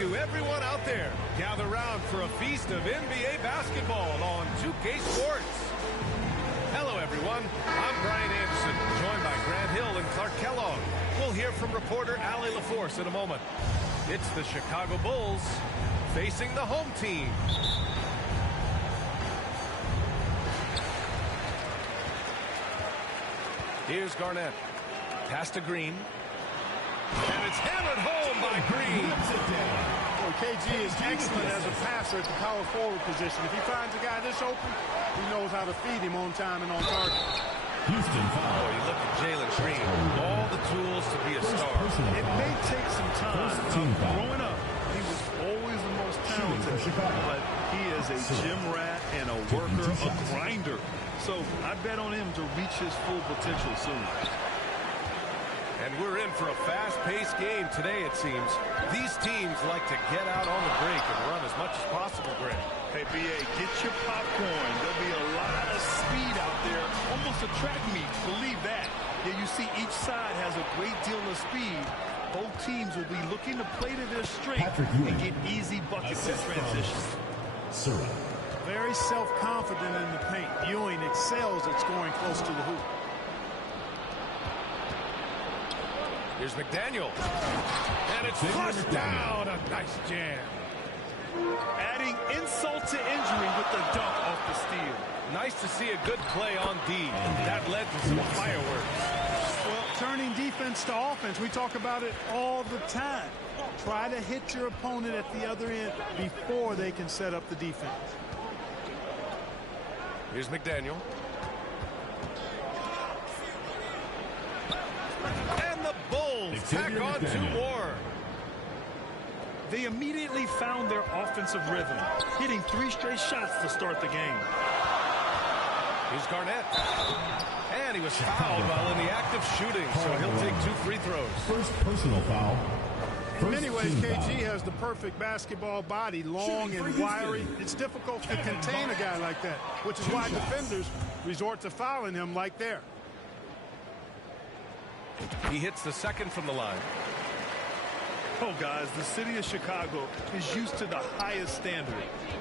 to everyone out there. Gather round for a feast of NBA basketball on 2K Sports. Hello, everyone. I'm Brian Anderson, joined by Grant Hill and Clark Kellogg. We'll hear from reporter Allie LaForce in a moment. It's the Chicago Bulls facing the home team. Here's Garnett. Pass to Green. And it's hammered home by Green. Well, KG is excellent as a passer at the power forward position. If he finds a guy this open, he knows how to feed him on time and on target. Houston foul. Oh, you look at Jalen Green. All the tools to be a star. It may take some time. Growing up, he was always the most talented, but he is a gym rat and a worker, a grinder. So I bet on him to reach his full potential soon. And we're in for a fast-paced game today, it seems. These teams like to get out on the break and run as much as possible, Grant. Hey, B.A., get your popcorn. There'll be a lot of speed out there, almost a track meet. Believe that. Yeah, you see each side has a great deal of speed. Both teams will be looking to play to their strength and get easy buckets in transition. Surah. Very self-confident in the paint. Ewing excels at scoring close to the hoop. Here's McDaniel. And it's flushed down. A nice jam. Adding insult to injury with the dunk off the steal. Nice to see a good play on D. That led to some fireworks. Well, turning defense to offense, we talk about it all the time. Try to hit your opponent at the other end before they can set up the defense. Here's McDaniel. And the Bulls tack on 2 more. They immediately found their offensive rhythm, hitting 3 straight shots to start the game. Here's Garnett. And he was fouled while in the act of shooting, so he'll take 2 free throws. First personal foul. In many ways, KG has the perfect basketball body, long and wiry. It's difficult to contain a guy like that, which is why defenders resort to fouling him like there. He hits the second from the line. Oh, guys, the city of Chicago is used to the highest standard.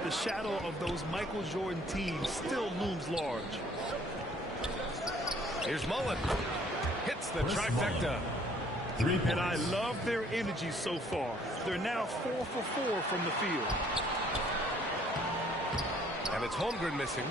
The shadow of those Michael Jordan teams still looms large. Here's Mullen. Hits the trifecta. And I love their energy so far. They're now 4 for 4 from the field. And it's Holmgren missing.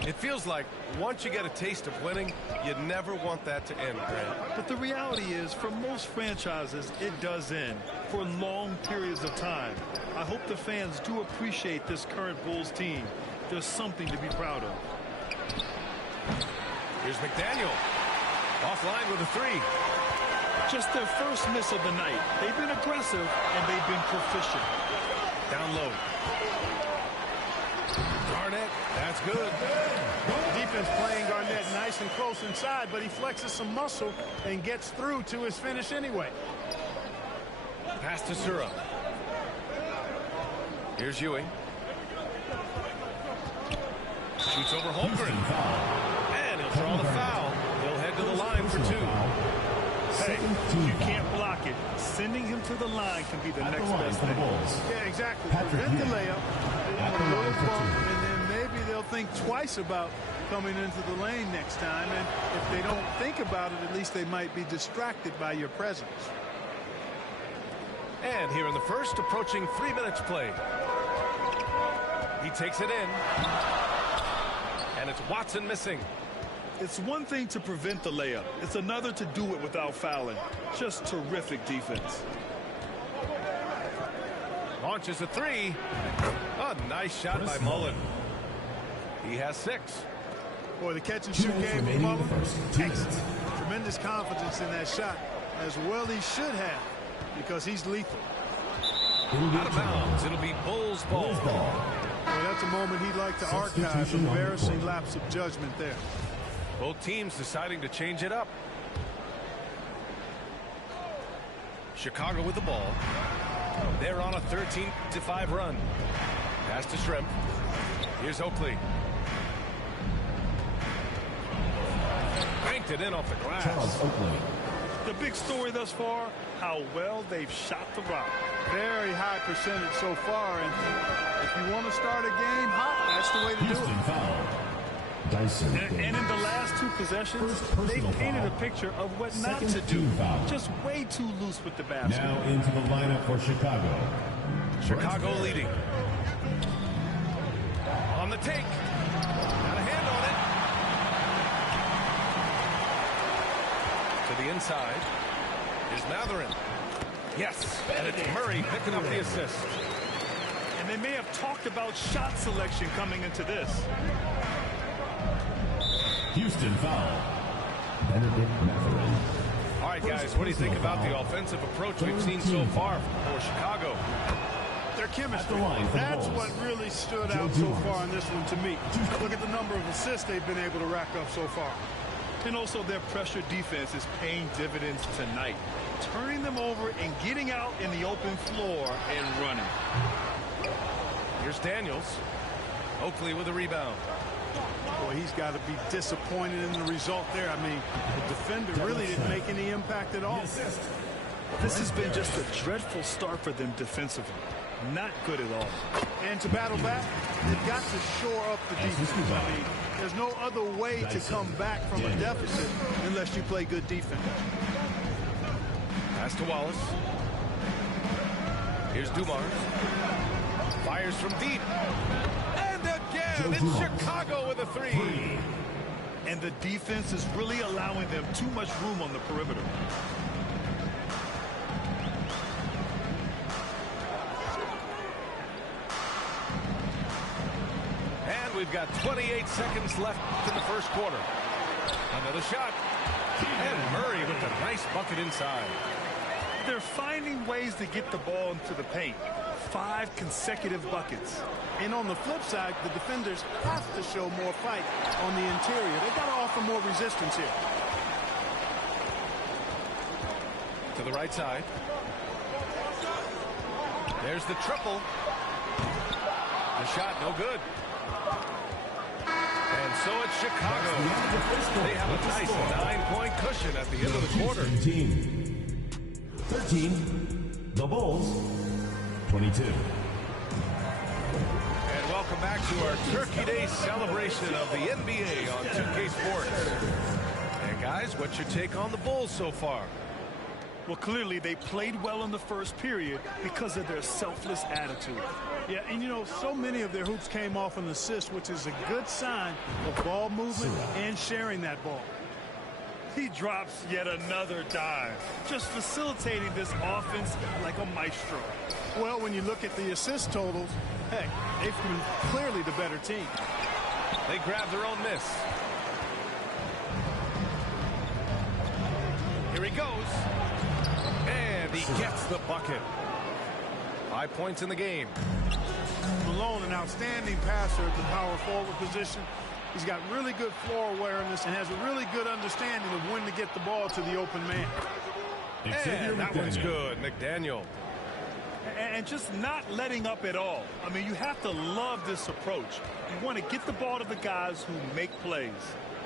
It feels like once you get a taste of winning, you never want that to end, Grant. But the reality is, for most franchises, it does end for long periods of time. I hope the fans do appreciate this current Bulls team. There's something to be proud of. Here's McDaniel. Offline with a 3. Just their first miss of the night. They've been aggressive, and they've been proficient. Down low. Garnett, that's good. Defense playing Garnett nice and close inside, but he flexes some muscle and gets through to his finish anyway. Pass to Surah. Here's Ewing. Shoots over Holmgren. And he'll draw the foul. He'll head to the line for 2. Hey, you can't block it. Sending him to the line can be the next best thing. Yeah, exactly. Prevent the layup. And then maybe they'll think twice about coming into the lane next time. And if they don't think about it, at least they might be distracted by your presence. And here in the first, approaching 3 minutes played. He takes it in. And it's Watson missing. It's one thing to prevent the layup. It's another to do it without fouling. Just terrific defense. Launches a 3. A nice shot by Mullen. He has 6. Boy, the catch and shoot game from Mullen. Excellent. Tremendous confidence in that shot, as well he should have, because he's lethal. Out of bounds. It'll be Bulls ball. Well, that's a moment he'd like to archive. An embarrassing lapse of judgment there. Both teams deciding to change it up. Chicago with the ball. They're on a 13-5 run. Pass to Shrimp. Here's Oakley. Banked it in off the glass. Charles Oakley. The big story thus far, how well they've shot the rock. Very high percentage so far, and if you want to start a game hot, that's the way to do Houston it. foul. Dyson. And in the last 2 possessions, they painted a picture of what not to do. Just way too loose with the basket. Now into the lineup for Chicago. Chicago leading. On the take. Got a hand on it. To the inside. Here's Mathurin. Yes, and it's Murray picking up the assist. And they may have talked about shot selection coming into this. Houston foul. Benedict Mathurin. All right, guys, what do you think about the offensive approach we've seen so far for Chicago? Their chemistry. line for the That's Bulls. what really stood out so far in this one to me. Look at the number of assists they've been able to rack up so far. And also their pressure defense is paying dividends tonight. Turning them over and getting out in the open floor and running. Here's Daniels. Oakley with a rebound. Boy, he's got to be disappointed in the result there. I mean, the defender really didn't make any impact at all. This has been just a dreadful start for them defensively. Not good at all. And to battle back, they've got to shore up the defense. I mean, there's no other way to come back from a deficit unless you play good defense. Pass to Wallace. Here's Dumars. Fires from deep. And again, it's Chicago with a 3. And the defense is really allowing them too much room on the perimeter. And we've got 28 seconds left in the first quarter. Another shot. And Murray with a nice bucket inside. They're finding ways to get the ball into the paint. 5 consecutive buckets. And on the flip side, the defenders have to show more fight on the interior. They've got to offer more resistance here. To the right side. There's the triple. The shot, no good. And so it's Chicago. They have a nice 9-point cushion at the end of the quarter. 13. The Bulls. 22. And welcome back to our Turkey Day celebration of the NBA on 2K Sports. And guys, what's your take on the Bulls so far? Well, clearly they played well in the first period because of their selfless attitude. Yeah, and you know, so many of their hoops came off an assist, which is a good sign of ball movement and sharing that ball. He drops yet another dive, just facilitating this offense like a maestro. Well, when you look at the assist totals, heck, they've been clearly the better team. They grab their own miss. Here he goes. And he gets the bucket. 5 points in the game. Malone, an outstanding passer at the power forward position. He's got really good floor awareness and has a really good understanding of when to get the ball to the open man. And that one's good. McDaniel. And just not letting up at all. I mean, you have to love this approach. You want to get the ball to the guys who make plays.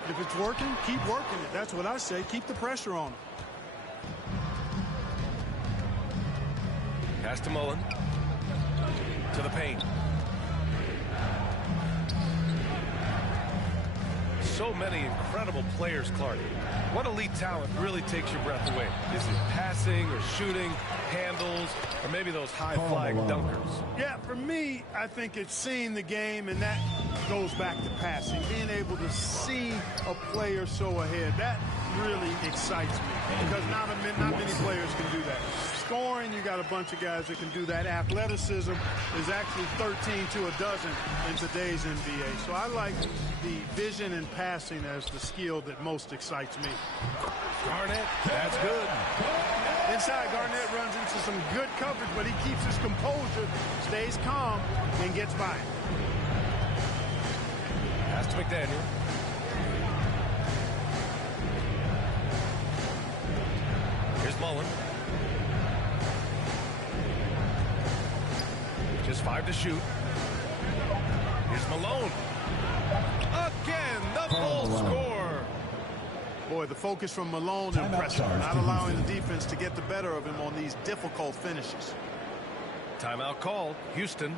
If it's working, keep working it. That's what I say. Keep the pressure on him. Pass to Mullen. To the paint. So many incredible players, Clark. What elite talent really takes your breath away? Is it passing or shooting, handles, or maybe those high-flying dunkers? Yeah, for me, I think it's seeing the game, and that goes back to passing. Being able to see a player so ahead, that really excites me because not many players can do that. Scoring, you got a bunch of guys that can do that. Athleticism is actually 13 to a dozen in today's NBA. So I like the vision and passing as the skill that most excites me. Garnett, that's good. Inside, Garnett runs into some good coverage, but he keeps his composure, stays calm, and gets by it. Pass to McDaniel. Here's Mullen. Just 5 to shoot. Here's Malone. Again, the Bulls score. Boy, the focus from Malone Timeout impressive. charge Not to allowing the Houston. defense to get the better of him on these difficult finishes. Timeout called. Houston.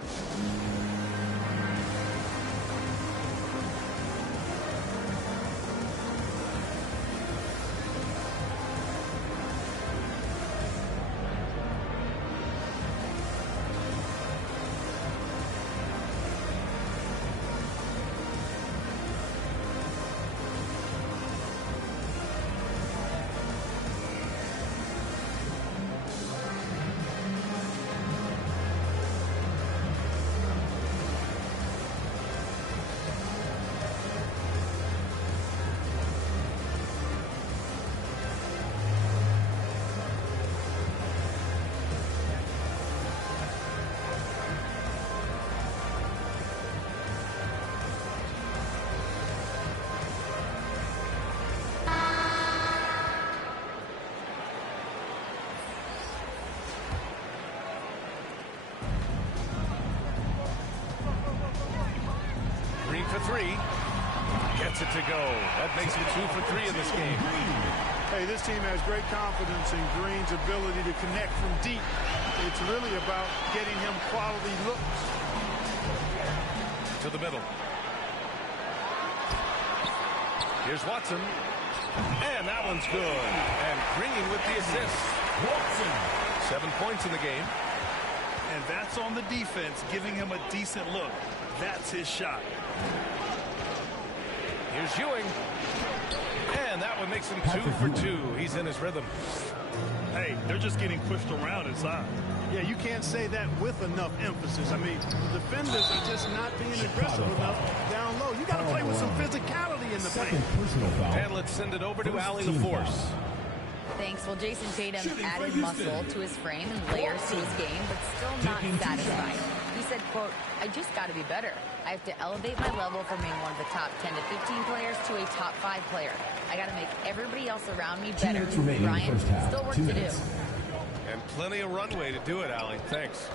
Green for three. Gets it to go. That makes it 2 for 3 in this game. Hey, this team has great confidence in Green's ability to connect from deep. It's really about getting him quality looks. To the middle. Here's Watson. And that one's good. And Green with the assist. Watson. 7 points in the game. And that's on the defense, giving him a decent look. That's his shot. Here's Ewing. And that one makes him 2 for 2. He's in his rhythm. Hey, they're just getting pushed around inside. Yeah, you can't say that with enough emphasis. I mean, the defenders are just not being aggressive enough down low. You got to play with some physicality in the Second paint. personal foul. And let's send it over to First Allie team LaForce. foul. Thanks. Well, Jason Tatum Shooting for added Houston. muscle to his frame and layers to his game, but still not Taking 2 satisfied. shots. He said, quote, I just got to be better. I have to elevate my level from being one of the top 10 to 15 players to a top 5 player. I got to make everybody else around me 2 better. minutes remaining in the Brian, first half. still work 2 to do. minutes. And plenty of runway to do it, Allie. Thanks.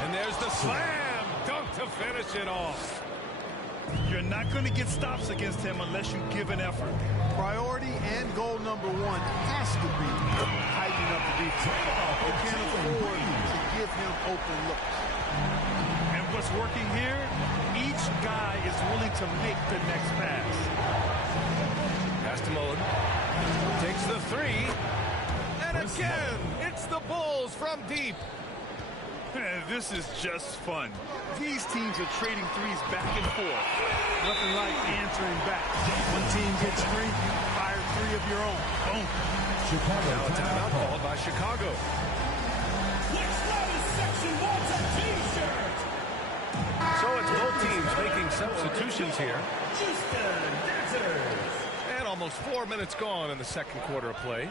And there's the slam dunk to finish it off. You're not going to get stops against him unless you give an effort. Priority and goal number one has to be tightening up the defense. You can't afford to give him open looks. And what's working here? Each guy is willing to make the next pass. Pass to Mullen. Takes the three. And again, it's the Bulls from deep. Man, this is just fun. These teams are trading threes back and forth. Nothing like answering back. One team gets three, you fire 3 of your own. Boom. Chicago Now a timeout timeout called call. by Chicago. So it's both teams making substitutions here. And almost 4 minutes gone in the second quarter of play.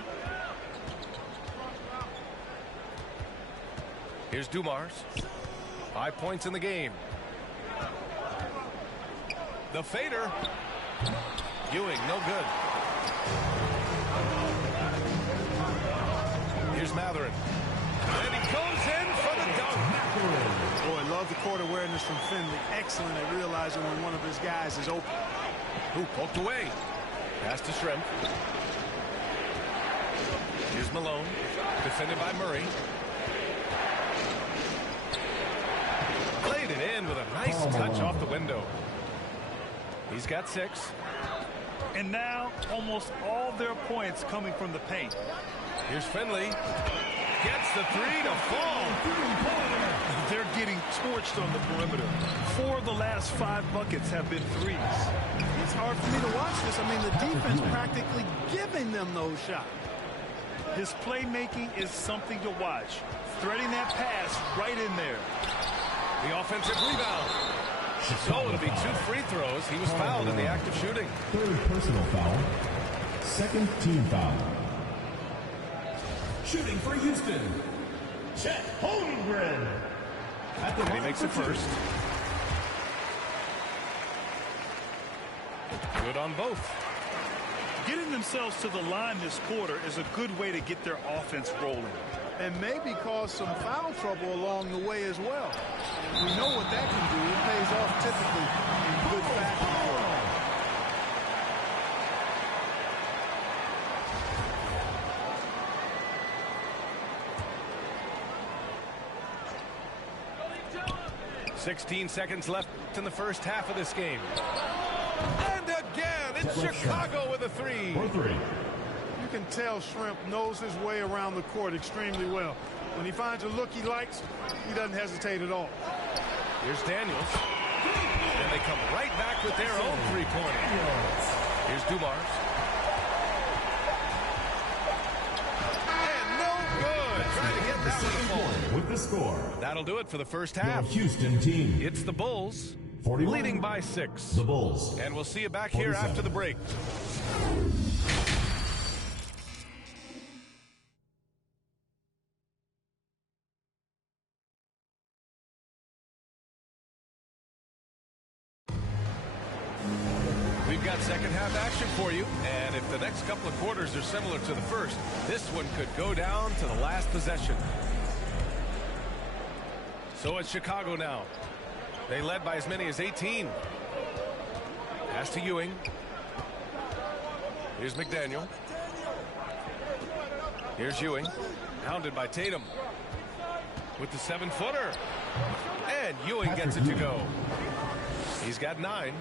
Here's Dumars. 5 points in the game. The fader. Ewing, no good. Here's Matherin. And he goes in for the dunk. Boy, love the court awareness from Finley. Excellent at realizing when one of his guys is open. Who poked away. Pass to Shrimp. Here's Malone. Defended by Murray. Played it in with a nice touch off the window. He's got 6. And now, almost all their points coming from the paint. Here's Finley. Gets the 3 to fall. They're getting torched on the perimeter. 4 of the last 5 buckets have been threes. It's hard for me to watch this. I mean, the defense practically giving them those shots. His playmaking is something to watch. Threading that pass right in there. The offensive rebound. So it'll be 2 free throws. He was fouled in the act of shooting. Third personal foul. Second team foul. Shooting for Houston. Chet Holmgren. And he makes it first. Good on both. Getting themselves to the line this quarter is a good way to get their offense rolling. And maybe cause some foul trouble along the way as well. We know what that can do. It pays off typically in good fashion for them. 16 seconds left in the first half of this game. And again, it's Chicago with a three. For three. You can tell Shrimp knows his way around the court extremely well. When he finds a look he likes, he doesn't hesitate at all. Here's Daniels. And they come right back with their own three-pointer. Here's Dumars. And no good. Trying to get that one to fall. With the score. That'll do it for the first The half. Houston team. It's the Bulls 41. leading by 6. The Bulls. And we'll see you back here 47. after the break. We've got second half action for you, and if the next couple of quarters are similar to the first, this one could go down to the last possession. So it's Chicago now. They led by as many as 18. Pass to Ewing. Here's McDaniel. Here's Ewing, hounded by Tatum with the 7-footer. And Ewing gets it to go. He's got 9.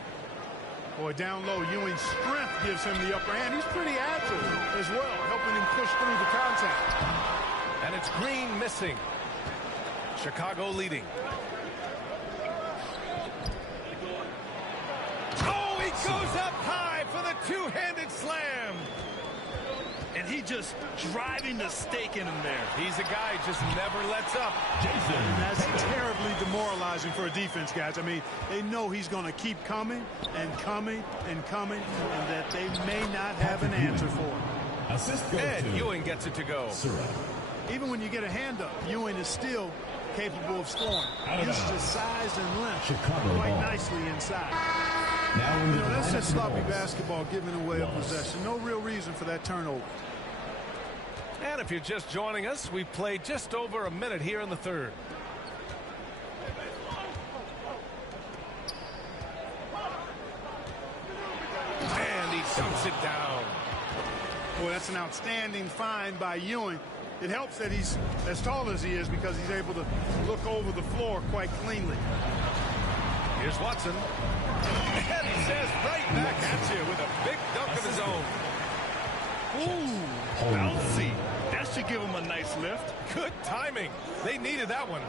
Boy, down low, Ewing's strength gives him the upper hand. He's pretty agile as well, helping him push through the contact. And it's Green missing. Chicago leading. Oh, he goes up high for the two-handed slam. And he just driving the stake in him there. He's a guy who just never lets up. And that's terribly demoralizing for a defense, guys. I mean, they know he's going to keep coming and coming and coming, and that they may not have an answer for him. Assist goes And to Ewing gets it to go. Surratt. Even when you get a hand up, Ewing is still capable of scoring. Out of Uses bounds. his size and length Chicago quite ball. nicely inside. Now in the That's lineup just for the sloppy Bulls. basketball, giving away a Wallace. possession. No real reason for that turnover. And if you're just joining us, we've played just over a minute here in the third. And he dumps it down. Boy, that's an outstanding find by Ewing. It helps that he's as tall as he is because he's able to look over the floor quite cleanly. Here's Watson. And he says right back at you with a big dunk of his own. Ooh, bouncy. That should give him a nice lift. Good timing. They needed that one.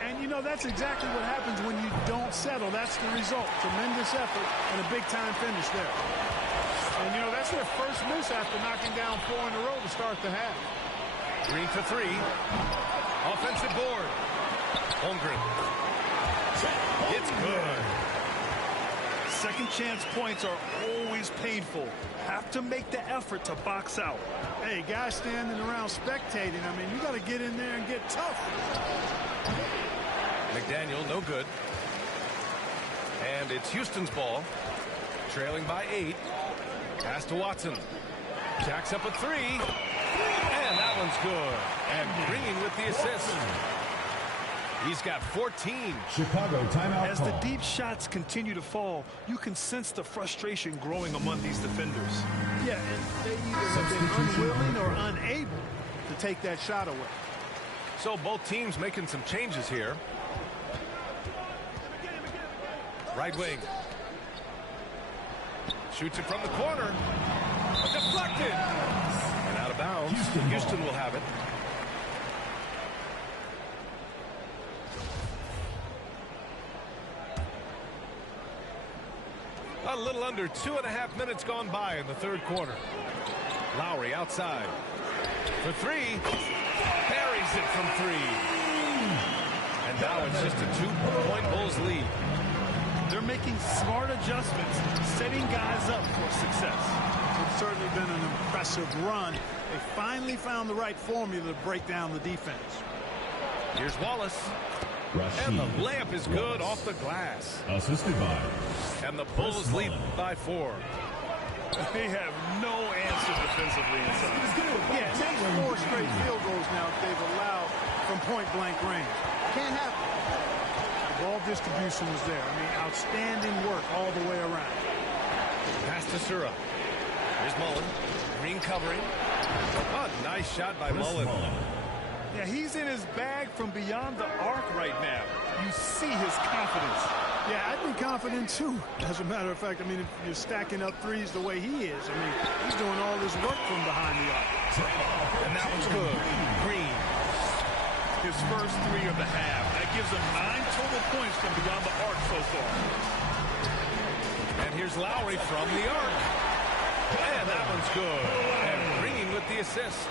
And, you know, that's exactly what happens when you don't settle. That's the result. Tremendous effort and a big-time finish there. And, you know, that's their first miss after knocking down 4 in a row to start the half. Green for 3. Offensive board. Holmgren. It's good. Second chance points are always painful. Have to make the effort to box out. Hey, guys standing around spectating, I mean, you got to get in there and get tough. McDaniel, no good. And it's Houston's ball. Trailing by 8. Pass to Watson. Jacks up a 3. And that one's good. And Green with the assist. He's got 14. Chicago timeout As the call. deep shots continue to fall, you can sense the frustration growing among these defenders. Yeah, and they either have been unwilling or unable to take that shot away. So both teams making some changes here. Right wing. Shoots it from the corner. Deflected. And out of bounds. Houston will have it. A little under 2.5 minutes gone by in the third quarter. Lowry outside. For 3. Buries it from 3. And now it's just a 2-point Bulls lead. They're making smart adjustments, setting guys up for success. It's certainly been an impressive run. They finally found the right formula to break down the defense. Here's Wallace. And the layup is good off the glass. Assisted by. And the Bulls lead by 4. They have no answer defensively inside. Yeah, that's 4 straight field goals now that they've allowed from point-blank range. Can't happen. The ball distribution was there. I mean, outstanding work all the way around. Pass to Sura. Here's Mullen. Green covering. Oh, nice shot by Mullen. Yeah, he's in his bag from beyond the arc right now. You see his confidence. Yeah, I'd be confident too. As a matter of fact, I mean, if you're stacking up threes the way he is, I mean, he's doing all this work from behind the arc. And that was good. Green. His first three of the half. That gives him 9 total points from beyond the arc so far. And here's Lowry from the arc. And that one's good. And Green with the assist.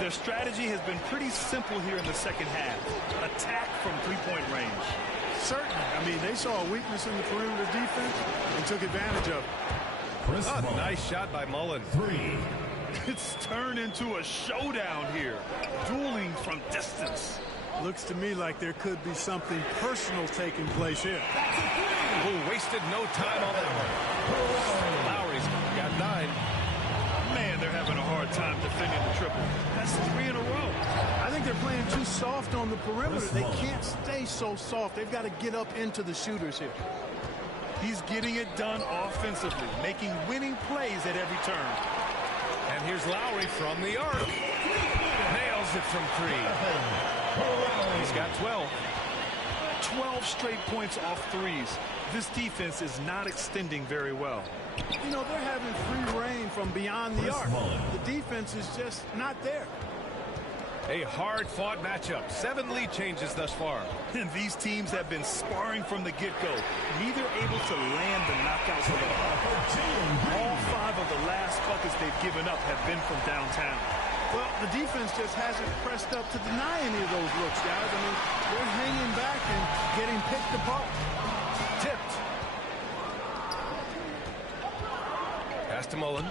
Their strategy has been pretty simple here in the second half. Attack from three-point range. Certainly. I mean, they saw a weakness in the perimeter defense and took advantage of it. Oh, nice shot by Mullen. 3. It's turned into a showdown here. Dueling from distance. Looks to me like there could be something personal taking place here. Who wasted no time on that one. Lowry's got 9. Man, they're having a hard time defending the triple. That's 3 in a row. I think they're playing too soft on the perimeter. They can't stay so soft. They've got to get up into the shooters here. He's getting it done offensively, making winning plays at every turn. And here's Lowry from the arc. Nails it from 3. He's got 12. 12 straight points off threes. This defense is not extending very well. You know, they're having free reign from beyond the arc. The defense is just not there. A hard-fought matchup. 7 lead changes thus far. And these teams have been sparring from the get-go. Neither able to land the knockout blow. All 5 of the last buckets they've given up have been from downtown. Well, the defense just hasn't pressed up to deny any of those looks, guys. I mean, they're hanging back and getting picked apart. Tipped. Pass to Mullen.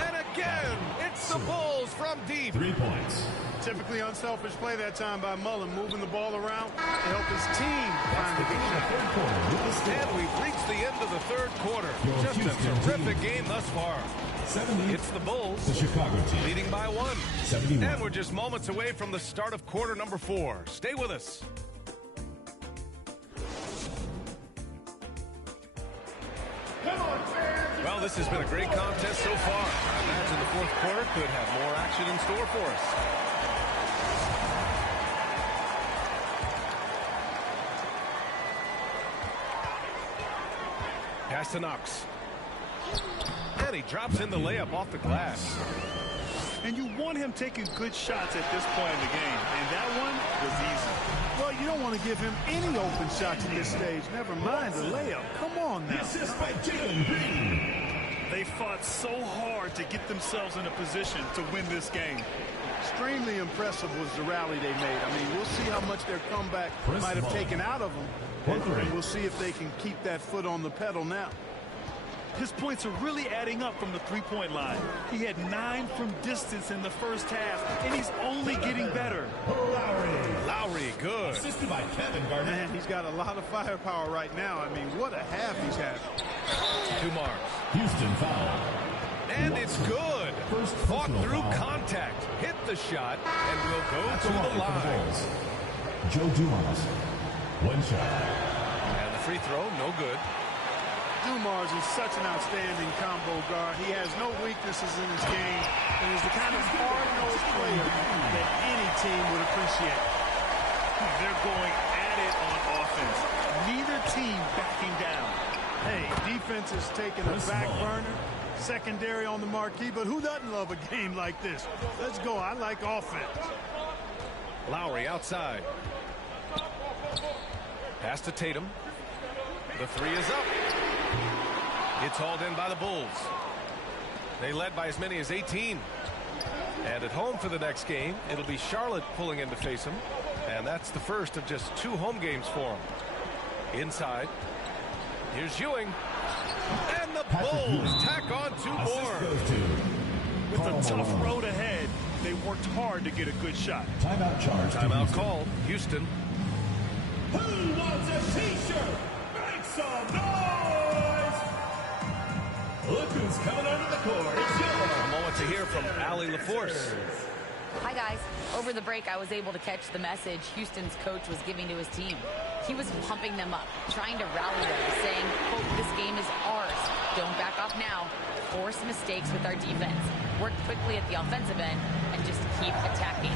And again, it's the Bulls from deep. 3 points. Typically unselfish play that time by Mullen, moving the ball around to help his team find a good shot. And we've reached the end of the third quarter. Just a terrific game thus far. 70. It's the Bulls The Chicago team. leading by 1. 71. And we're just moments away from the start of quarter number 4. Stay with us. Well, this has been a great contest so far. I imagine the fourth quarter could have more action in store for us. Pass to Knox. And he drops in the layup off the glass. And you want him taking good shots at this point in the game. And that one was easy. Well, you don't want to give him any open shots at this stage. Never mind the layup. Come on now. Assist by Jalen Green. They fought so hard to get themselves in a position to win this game. Extremely impressive was the rally they made. I mean, we'll see how much their comeback might have taken out of them. And we'll see if they can keep that foot on the pedal now. His points are really adding up from the three-point line. He had 9 from distance in the first half, and he's only getting better. Lowry, good. Assisted by Kevin Garnett. Man, he's got a lot of firepower right now. I mean, what a half he's had. Kumar. Houston foul. And it's good. First Fought personal through foul. contact. Hit the shot and will go That's to a the line for the line. Bulls. Joe Dumars. 1 shot. And the free throw, no good. Dumars is such an outstanding combo guard. He has no weaknesses in his game, and is the kind of hard-nosed player that any team would appreciate. They're going at it on offense. Neither team backing down. Hey, defense is taking a back burner, secondary on the marquee, but who doesn't love a game like this? Let's go. I like offense. Lowry outside. Pass to Tatum. The 3 is up. It's hauled in by the Bulls. They led by as many as 18. And at home for the next game, it'll be Charlotte pulling in to face them. And that's the first of just 2 home games for them. Inside. Here's Ewing. And the Bulls tack on 2 more. With a tough road ahead, they worked hard to get a good shot. Timeout charge. to Timeout Houston. called. Houston. Who wants a t-shirt? Make some noise! Look who's coming onto the court. It's A moment to hear from Allie LaForce. Hi, guys. Over the break, I was able to catch the message Houston's coach was giving to his team. He was pumping them up, trying to rally them, saying, quote, "This game is ours. Don't back off now. force mistakes with our defense, work quickly at the offensive end, and just keep attacking.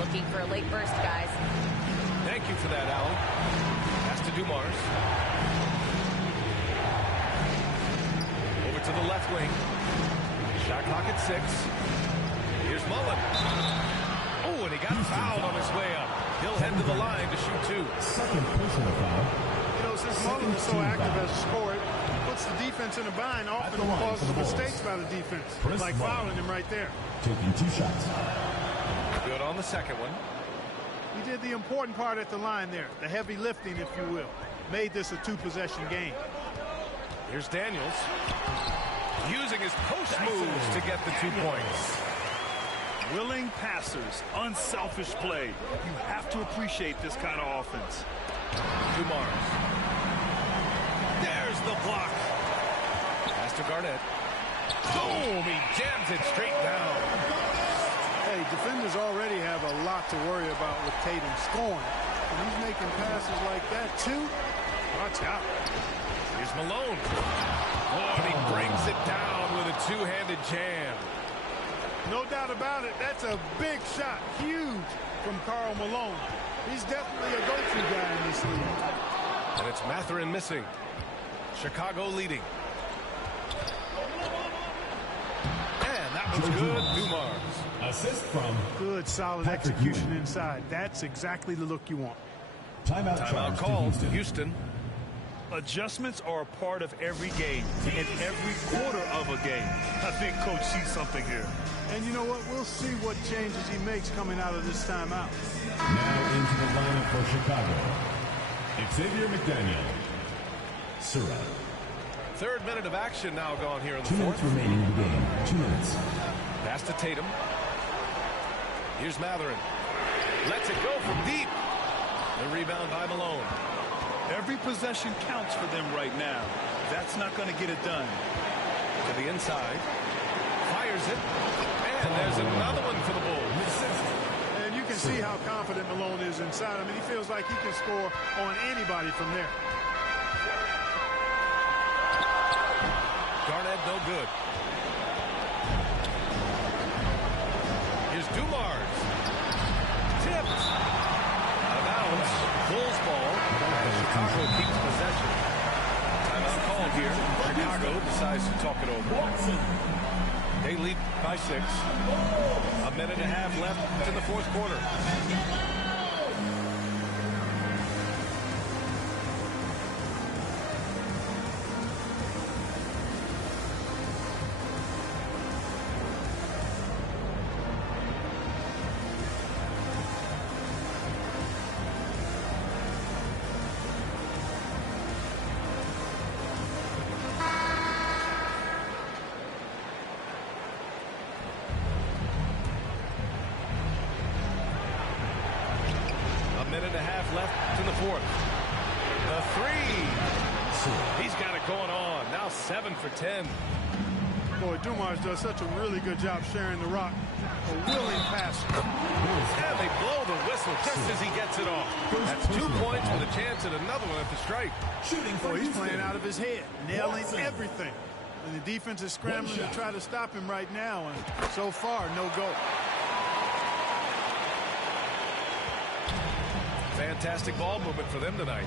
Looking for a late burst, guys. Thank you for that, Allen. Pass to Dumars. Over to the left wing. Shot clock at 6. Here's Mullen. Oh, and he got fouled on his way up. He'll head to the line to shoot 2. Second personal foul. You know, since Mullen is so active as a scorer, it puts the defense in a bind, often causes mistakes by the defense, like fouling him right there. Taking 2 shots. Good on the second one. He did the important part at the line there, the heavy lifting, if you will. Made this a 2-possession game. Here's Daniels. Using his post moves to get the 2 points. Willing passers, unselfish play. You have to appreciate this kind of offense. Dumars. There's the block. Pass to Garnett. Boom! He jams it straight down. Hey, defenders already have a lot to worry about with Tatum scoring. And he's making passes like that, too. Watch out. Here's Malone. Oh, and he brings it down with a two-handed jam. No doubt about it. That's a big shot. Huge from Karl Malone. He's definitely a go-to guy in this league. And it's Mathurin missing. Chicago leading. And that was good. Dumars. Assist from Good, solid Patrick execution Ewing. inside. That's exactly the look you want. Timeout Timeout charge to called. Houston. Houston. Adjustments are a part of every game, in every quarter of a game. I think Coach sees something here. And you know what? We'll see what changes he makes coming out of this timeout. Now into the lineup for Chicago. Xavier McDaniel. Surratt. Third minute of action now gone here in the 2 minutes fourth. remaining in the game. 2 minutes. Pass to Tatum. Here's Mathurin. Lets it go from deep. The rebound by Malone. Every possession counts for them right now. That's not going to get it done. To the inside. Fires it. And there's another one for the Bulls. And you can see how confident Malone is inside. I mean, he feels like he can score on anybody from there. Garnett no good. Here's Dumars. Tipped. Out of bounds. Bulls ball. As Chicago keeps possession. Timeout called here. Chicago decides to talk it over. They lead by 6. A minute and a half left in the fourth quarter. Minute and a half left in the fourth. The 3. He's got it going on. Now 7 for 10. Boy, Dumars does such a really good job sharing the rock. A willing passer. And they blow the whistle just as he gets it off. That's 2 points with a chance at another one at the stripe. Shooting for Boy, he's Houston. playing out of his head, nailing everything. And the defense is scrambling to try to stop him right now. And so far, no go. Fantastic ball movement for them tonight.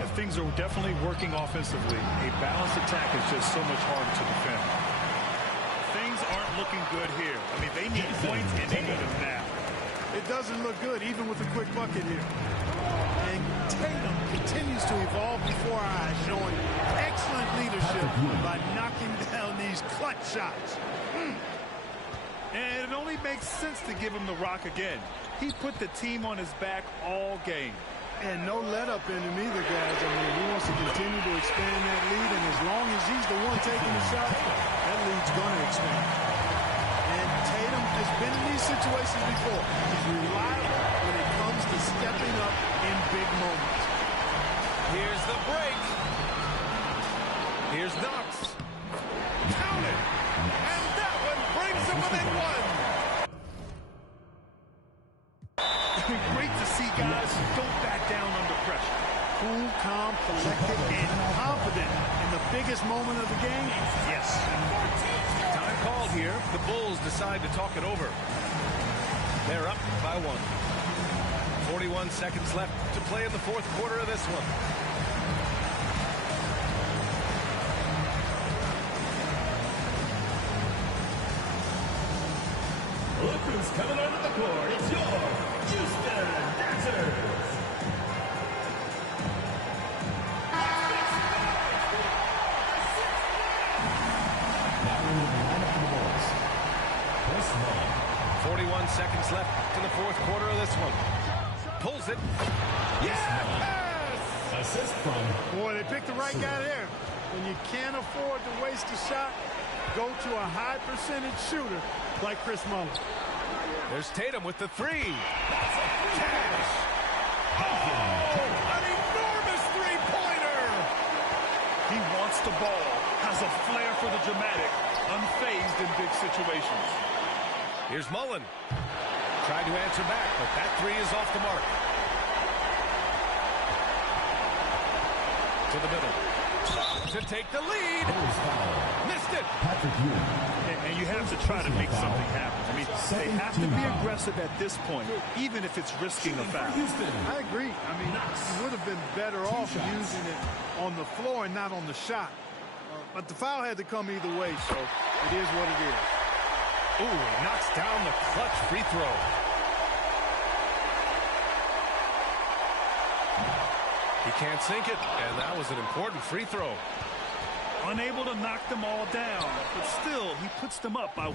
And things are definitely working offensively. A balanced attack is just so much harder to defend. Things aren't looking good here. I mean, they need points, and they need them now. It doesn't look good, even with a quick bucket here. And Tatum continues to evolve before our eyes, showing excellent leadership by knocking down these clutch shots. And it only makes sense to give him the rock again. He put the team on his back all game. And no let up in him either, guys. I mean, he wants to continue to expand that lead, and as long as he's the one taking the shot, that lead's going to expand. And Tatum has been in these situations before. He's reliable when it comes to stepping up in big moments. Here's the break. Here's Knox. Count it. And that one brings him within 1. Great to see guys who don't back down under pressure. Cool, calm, collected, and confident in the biggest moment of the game. Yes. The Bulls decide to talk it over. They're up by 1. 41 seconds left to play in the fourth quarter of this one. Look who's coming onto the court. It's your Houston Dancers. Now into the lineup for the Bulls. Chris Mullin. 41 seconds left to the fourth quarter of this one. Pulls it. Yes! Assist from Boy, they picked the right guy there. When you can't afford to waste a shot, go to a high percentage shooter like Chris Mullin. There's Tatum with the three. Cash. An enormous three-pointer. He wants the ball, has a flair for the dramatic, unfazed in big situations. Here's Mullin. Tried to answer back, but that three is off the mark. To the middle. To take the lead. Missed it. Patrick Ewing. And you have to try to make something happen. I mean, they have to be aggressive at this point, even if it's risking a foul. I agree. I mean, you would have been better off using it on the floor and not on the shot. But the foul had to come either way, so it is what it is. Ooh, he knocks down the clutch free throw. He can't sink it, and that was an important free throw. Unable to knock them all down, but still, he puts them up by 1.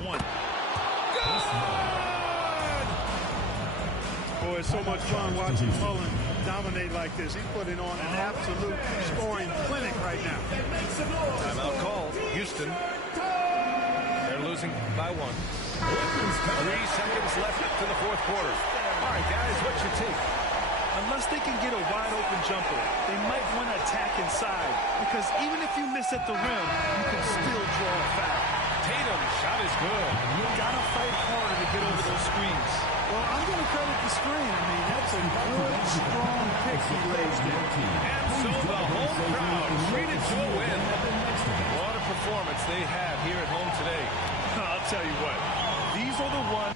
Boy, it's so much fun watching Mullin dominate like this. He's putting on an absolute scoring clinic right now. Timeout called. Houston. They're losing by 1. 3 seconds left to the fourth quarter. All right, guys, what's your take? Unless they can get a wide-open jumper, they might want to attack inside, because even if you miss at the rim, you can still draw a foul. Tatum, shot is good. You got to fight harder to get over those screens. Well, I'm going to credit the screen. I mean, that's a good, strong pick he lays there. And so the home crowd treated to a win. What a performance they have here at home today. I'll tell you what, these are the ones.